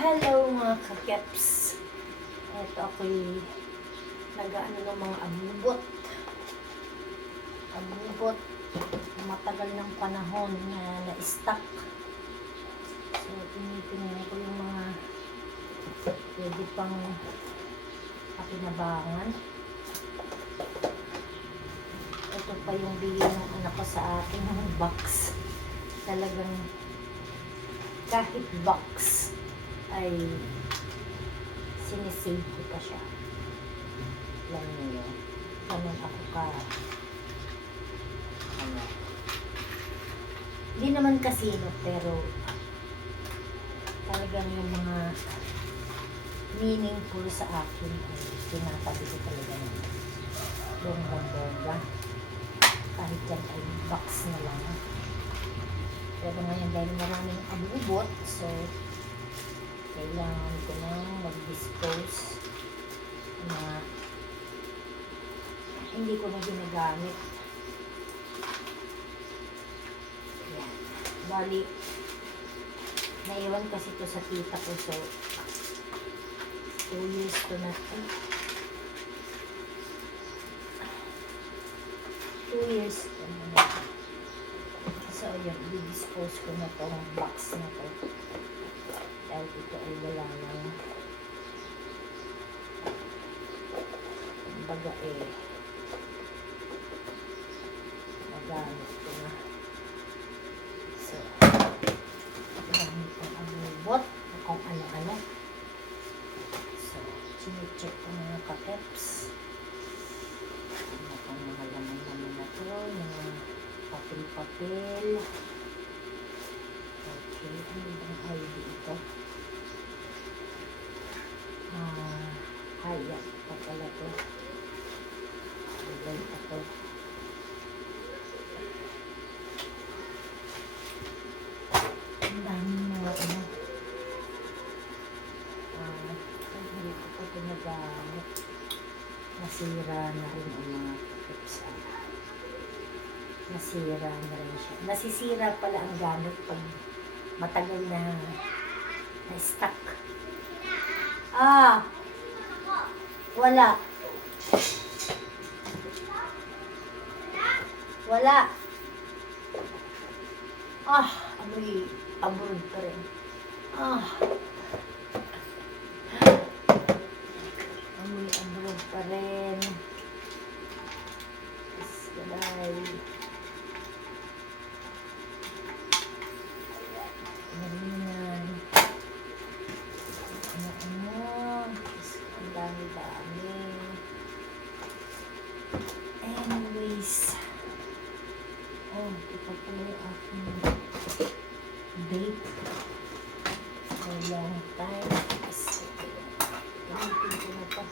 Hello mga kakeps. Ito ako'y nag-ano ng mga abubot. Abubot. Matagal ng panahon na na-stuck. So, tinitingnan ko yung mga pwede pang pakinabangan. Ito pa yung bili ng anak ko sa akin ng box. Talagang kahit box ay sinisave ko pa siya. Alam niyo, ganun ako ka. Ano. Hindi naman kasino, pero talagang yung mga meaningful sa akin ay tinatabi ko talaga ng bonggang-bongga. Kahit yan ay box na lang. Pero ngayon dahil maraming abubot, so kailangan ko nang mag-dispose na hindi ko na ginagamit. Yan. Bali, naiwan kasi to sa tita ko, so two years to na eh, two years to na So, yun, i-dispose ko na tong box na to. Wala nang kumbaga eh nagamit ko na. So, gamit ko ang robot kung ano-ano. So, sinicheck ko mga kateps. Ano pang mga laman-laman na to, mga papel-papel. Okay, ano bang ID ito? Ah, hayat pa pala to. Ibay pa to. Ang daming mga ano. Ah, ang hindi ko pa ginagamit. Nasira na rin ang mga tips. Nasira na rin siya. Nasisira pala ang gamit pag matagal na na-stuck. Ah! Wala. Wala. Ah, amoy abroad pa rin. Ah. Amoy abroad pa rin. Isgalay. Marinan. Ano-ano. Ang dami-dami. Oh, date. For long time. Yes. Gamitin ko na to.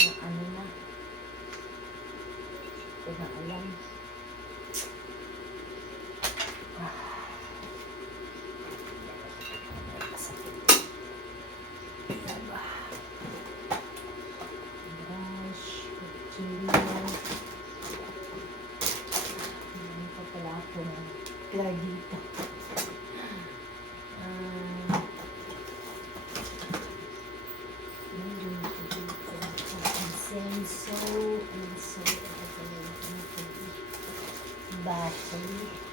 Na ano na. Ito relaxing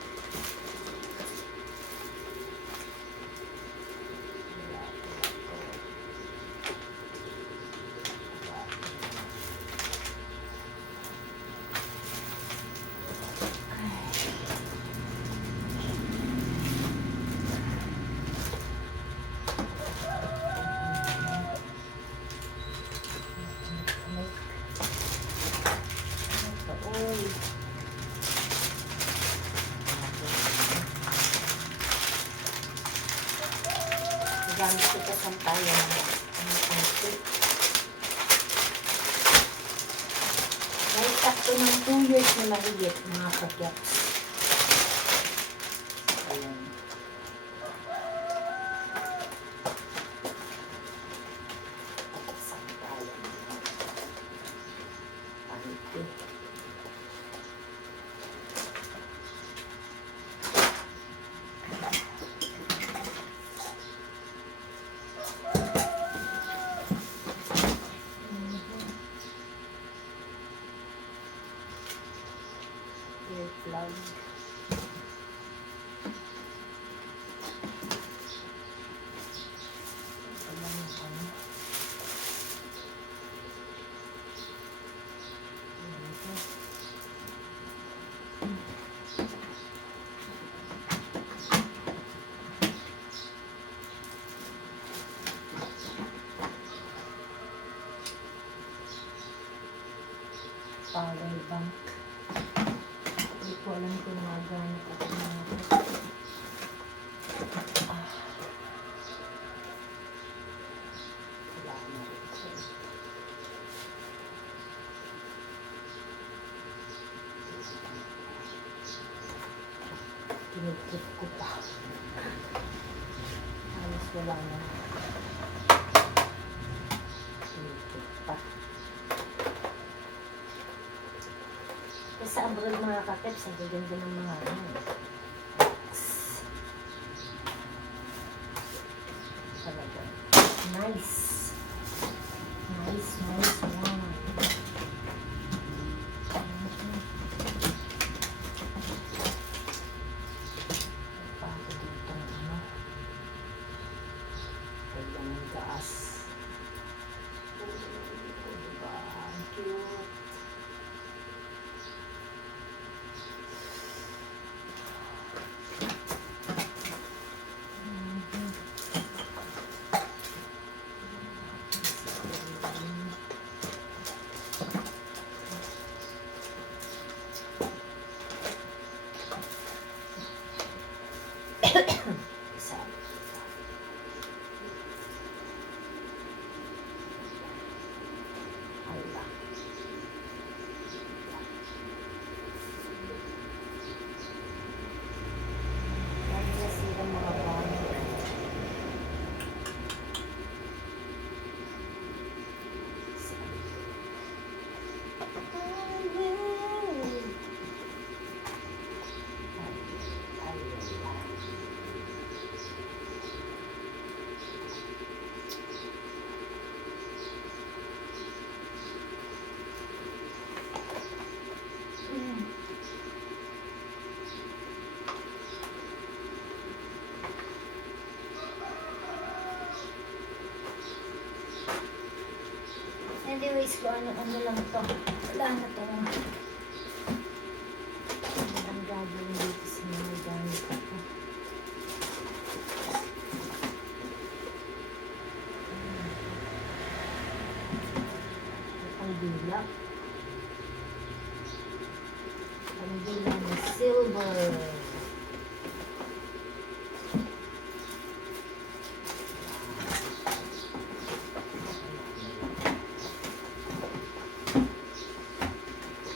Ano, konti. Dahil sakto ng 2 years na mahigit mga kagyaks. Ayan. Sampayan. Pangiti. may plug. Ito lang yung ano. Ayan ito. Power bank. Hindi ko alam kung magamit ako mga. Ah. Wala na rin. Tinitip ko pa. Halos wala na. Tinitip pa. Abroad mga kapeps, ang gaganda ng mga ano. Talaga. Nice. Nice, nice フフフ。Anyways, kung ano-ano lang to. Wala na to. Ang gagawin dito sa mga gamit ko. Ang dila. Ang dila na silver.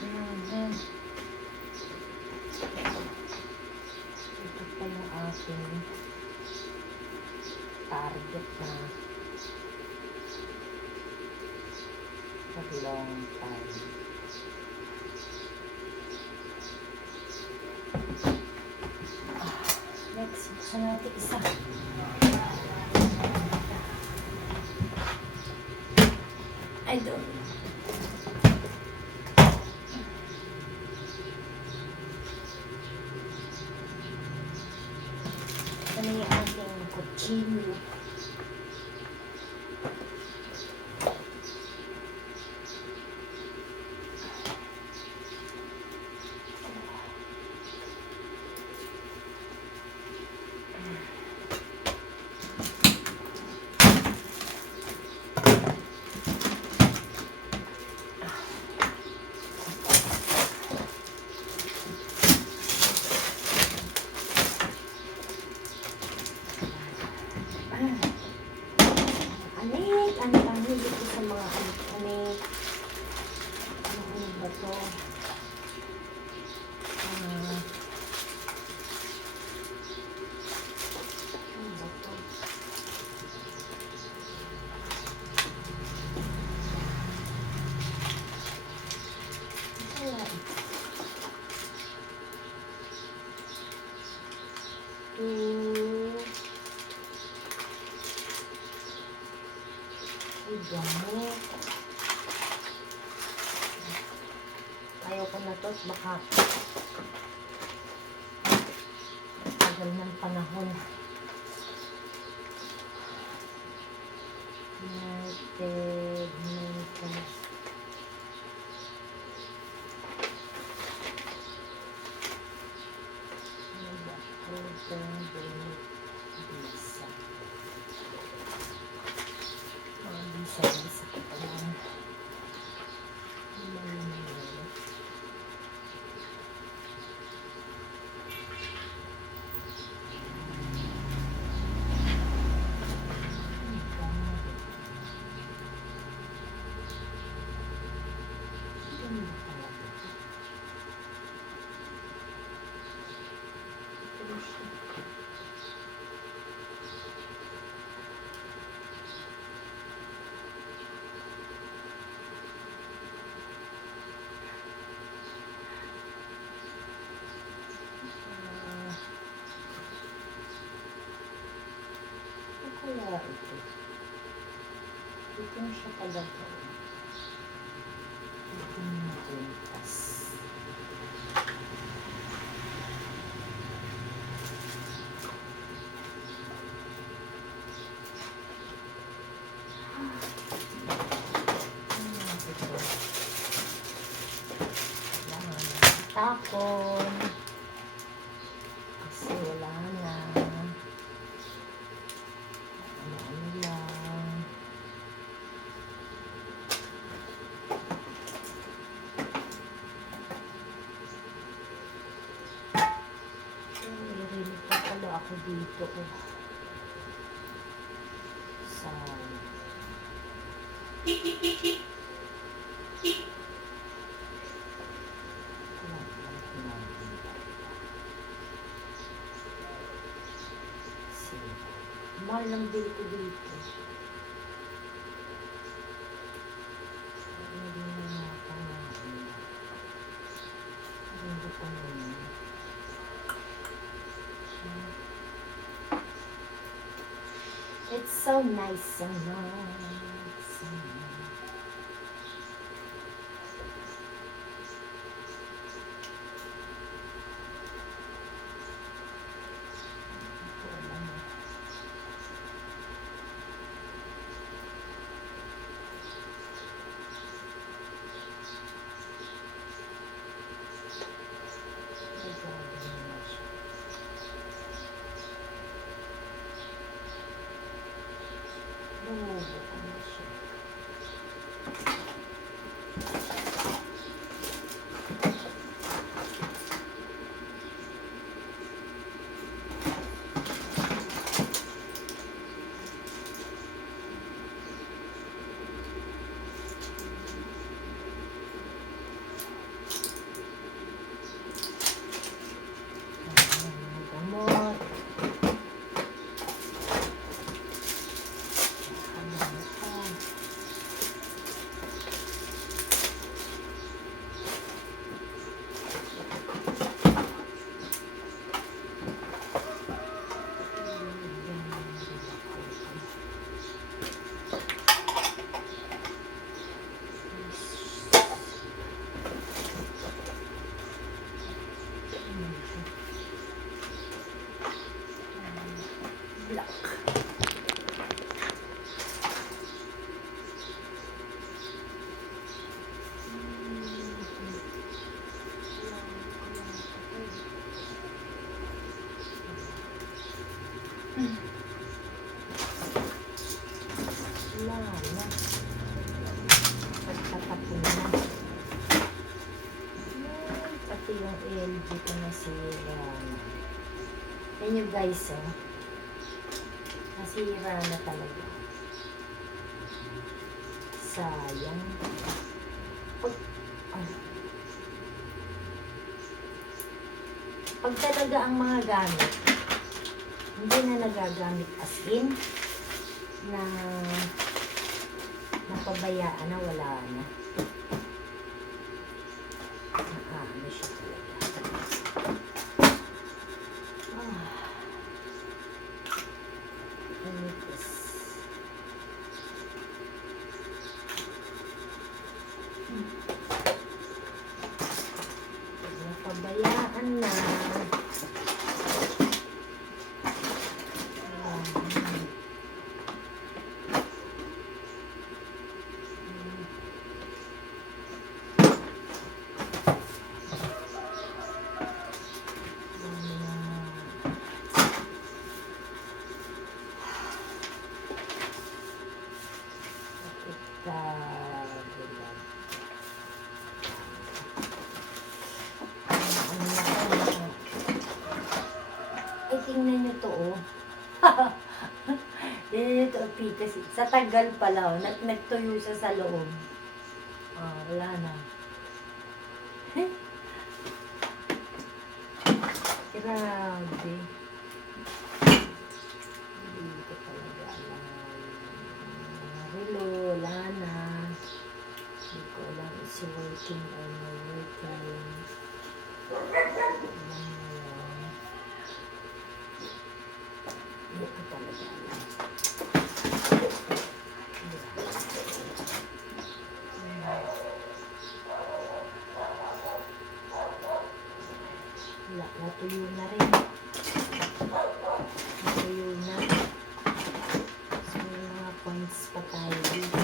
Mhm. Ito pa yung aking target na for long time. Next, buksan natin isa. I don't ko na to at baka tagal ng panahon. United Nations. Kaya ito? Ito na siya talaga. Ito na nga ito? Kailangan na tapon. Kasi wala na. Ano-ano lang. Narinig pa pala pala kumain. Sige. Mahal lang din ko dito. It's so nice, and nice, guys, oh. Nasira na talaga. Sayang. Pag, ah. Pag talaga ang mga gamit, hindi na nagagamit as in, na napabayaan na wala na. Nakaano siya talaga. Ah. Initis. Hmm. Pag napabayaan na, kasi. Sa tagal pala, oh, nag nagtuyo siya sa loob. Oh, wala na. Grabe. Hindi ko talaga alam. Hello, wala na. Hindi ko alam is working or not working. Alam mo yun. Hindi ko talaga alam. Wala, natuyo na rin. Natuyo na. So, mga points pa tayo dito.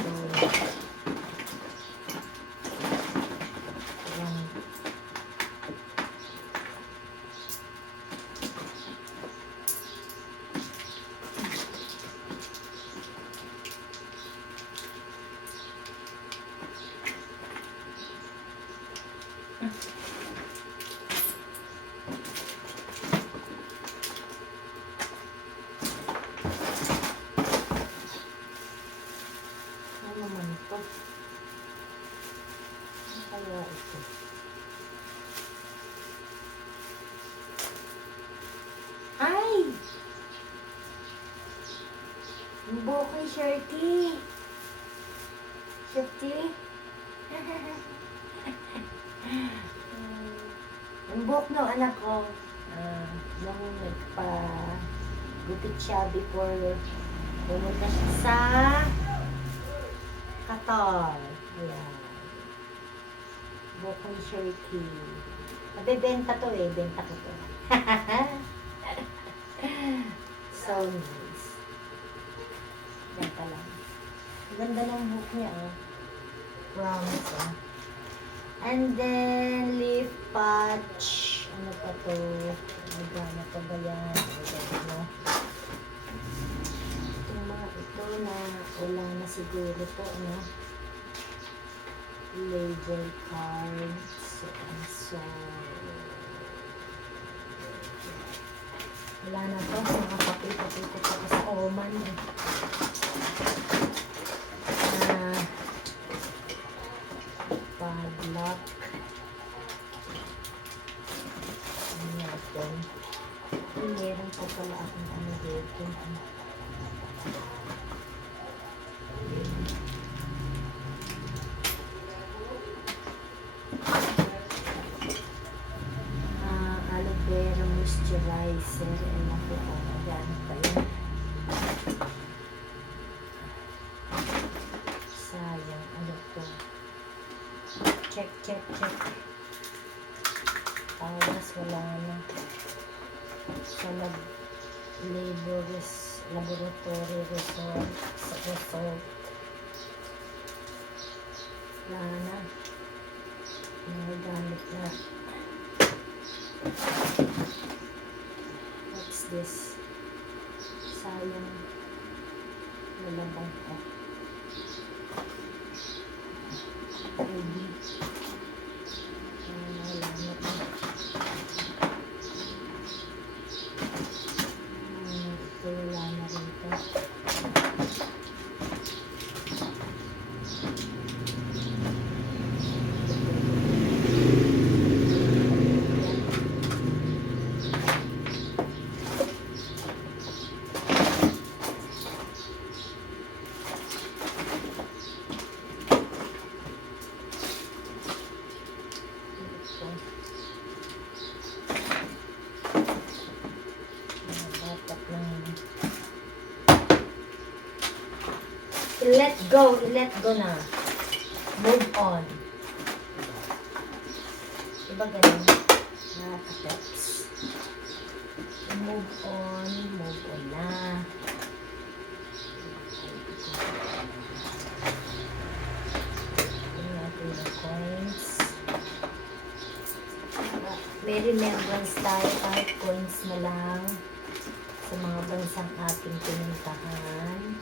Ayan. Ano naman ito? Ano kaya ito? Ay! Ang buhok ni Shirty. Ang buhok ng anak ko. ah, nung nagpa gupit siya before pumunta siya sa Qatar. Ayan. Buhok ni Shirty. Nabebenta to eh. Benta ko to. so nice. Benta lang. Ang Ganda ng buhok niya ah. Promise ah. And then, leaf patch. Ano pa to? Magana pa ba yan? Ano? Itong mga ito na wala na siguro to, ano? Label cards. And so, wala na to. Mga papel-papel ko pa sa Oman. eh. Ah, padlock. Ano natin? Ay, meron pa pala akong ano dito. Ah, aloe vera moisturizer. Ewan ko kung magano pa yun. Sayang, ano to? Check, check, check. Tawas, wala na. Sa lab laborers, laboratory result, sa result. Wala na. Mga gamit na. What's this? Sayang. Lalabang ko. ID. Ah, wala na to. Ah, ito wala na rin to. Ito. Ah, dapat lang I-let go, i-let go na. Move on. Diba ganun? Nakaka-text. Move on, move on na. May remembrance tayo kahit coins na lang sa mga bansang ating pinuntahan.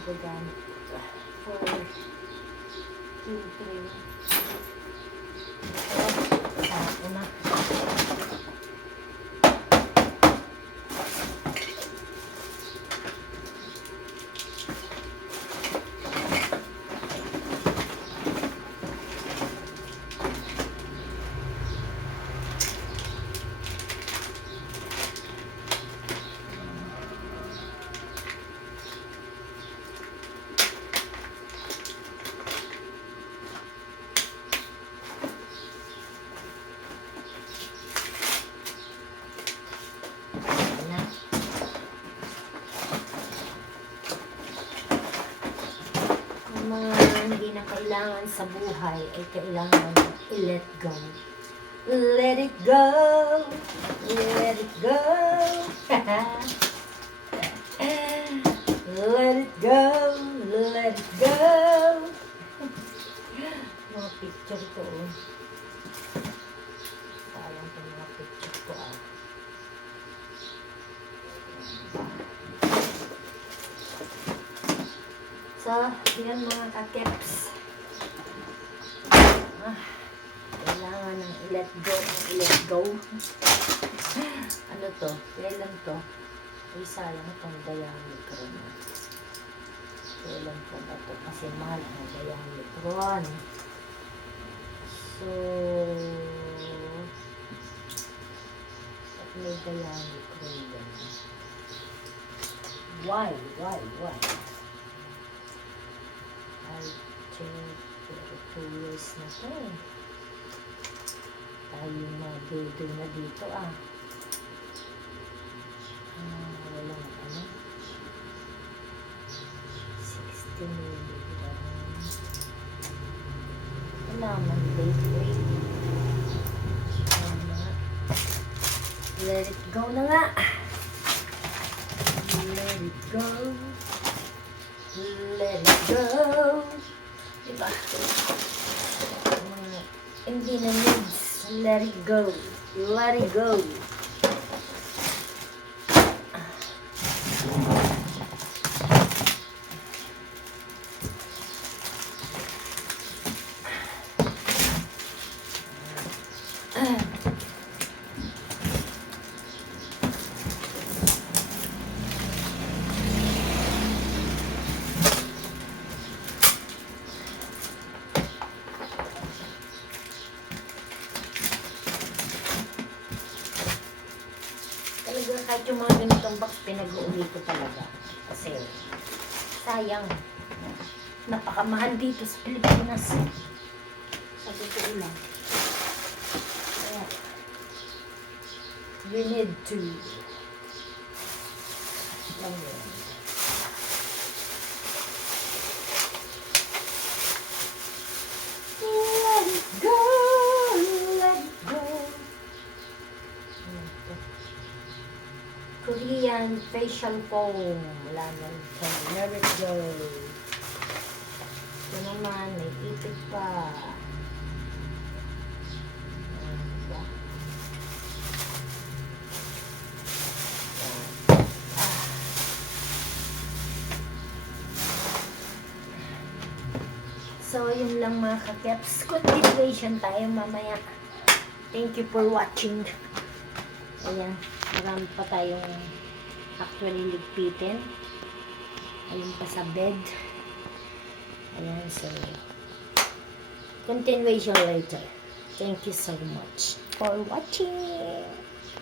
nagagamit. For filtering. Ito, sapo na. Ayan na. Ang mga hindi na kailangan sa buhay ay kailangan i-let go. Let it go. Let it go. let it go. Let it go. mga picture ko. oh. Sayang ko mga picture ko ah. So, yan mga kakeps. Ah, kailangan ng i-let go, ng i-let go. ano to? Kailan to? Ay, sayang itong diamicron. Kailan po ba to? Kasi mahal ang diamicron. So, at may diamicron din. Why? Why? Why? I think pero two na to eh. Tayo na building na dito ah. Ah, walang ano. 60 milligram. Wala man date rate. Wala. Let it go na nga. Let it go. Let it go. Diba? Hindi na needs. Let it go. Let it go. Yung mga ganitong box, pinag-uuli ko talaga. Kasi, sayang. Napakamahal dito sa Pilipinas. Sa totoo lang. Kaya, we need to lang yun. Let it go, let it go. Ano to? Korean facial foam. Wala ito. Let it go. Ito naman, may ipit pa. So, yun lang mga kakeps. Continuation tayo mamaya. Thank you for watching. Ayan, marami pa tayong actually ligpitin. Ayun pa sa bed. Ayan, so, continuation later. Thank you so much for watching.